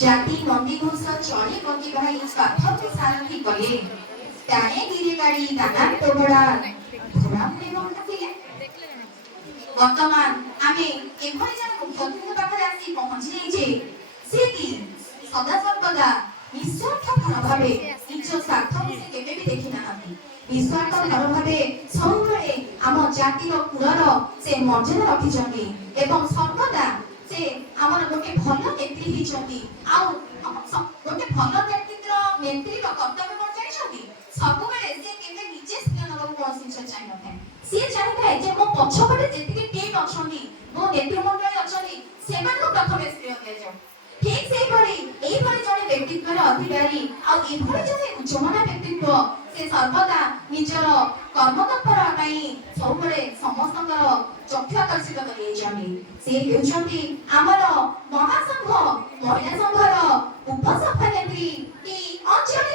ଜାତି ନନ୍ଦିଘୋଷ ଚଳି ବନ୍ଦି ଭାଇ ସ୍ୱାର୍ଥକୁ ସାରଥି କଲେ ଟାଣେ ଗିରି ଗାଡ଼ି ଦାନା ତୋବଡ଼ା ଧରାମ ଥିଲେ। ବର୍ତ୍ତମାନ ଆମେ ଏଭଳି ଜଣେ ମୁଖ୍ୟଙ୍କ ପାଖରେ ଆସି ପହଞ୍ଚି ଯାଇଛେ ସେ କି ସଦାସର୍ବଦା ନିଃସ୍ୱାର୍ଥପର ଭାବେ ନିଜ ସ୍ୱାର୍ଥକୁ ସେ କେବେ ବି ଦେଖି ନାହାନ୍ତି। ନିଃସ୍ୱାର୍ଥପର ଭାବେ ସବୁବେଳେ ଆମ ଜାତିର କୁଳର ସେ ମର୍ଯ୍ୟାଦା ରଖିଛନ୍ତି ଏବଂ ସର୍ବଦା ସେ ଆମର ଗୋଟେ ଭଲ ନେତ୍ରୀ ହେଇଛନ୍ତି। ଆଉ ଗୋଟେ ଭଲ ନେତ୍ରୀର କର୍ତ୍ତବ୍ୟ କଣ ଜାଣିଛନ୍ତି? ସବୁବେଳେ ସେ କେବେ ନିଜେ ସ୍ନେହ ନେବାକୁ କୌଣସି ଜିନିଷ ଚାହିଁନଥାଏ। ସିଏ ଚାହିଁଥାଏ ଯେ ମୋ ପଛପଟେ ଯେତିକି ଟିମ୍ ଅଛନ୍ତି, ମୋ ନେତୃମଣ୍ଡଳୀ ଅଛନ୍ତି, ସେମାନଙ୍କୁ ପ୍ରଥମେ ସ୍ନେହ ଦିଆଯାଉ। ଠିକ ସେଇଭଳି ଏଇଭଳି ଜଣେ ବ୍ୟକ୍ତିତ୍ୱର ଅଧିକାରୀ ଆଉ ଏଭଳି ଜଣେ ଉଚ୍ଚମନା ବ୍ୟକ୍ତିତ୍ୱ ସେ ସର୍ବଦା ନିଜର କର୍ମତତ୍ପର ପାଇଁ ସବୁବେଳେ ସମସ୍ତଙ୍କର ଚକ୍ଷୁ ଆକର୍ଷିତ କରିଯାଇଛନ୍ତି। ସେ ହେଉଛନ୍ତି ଆମର ମହାସଂଘ ମହିଳା ସଂଘର ଉପସଭାନେତ୍ରୀ ଅଞ୍ଜଳି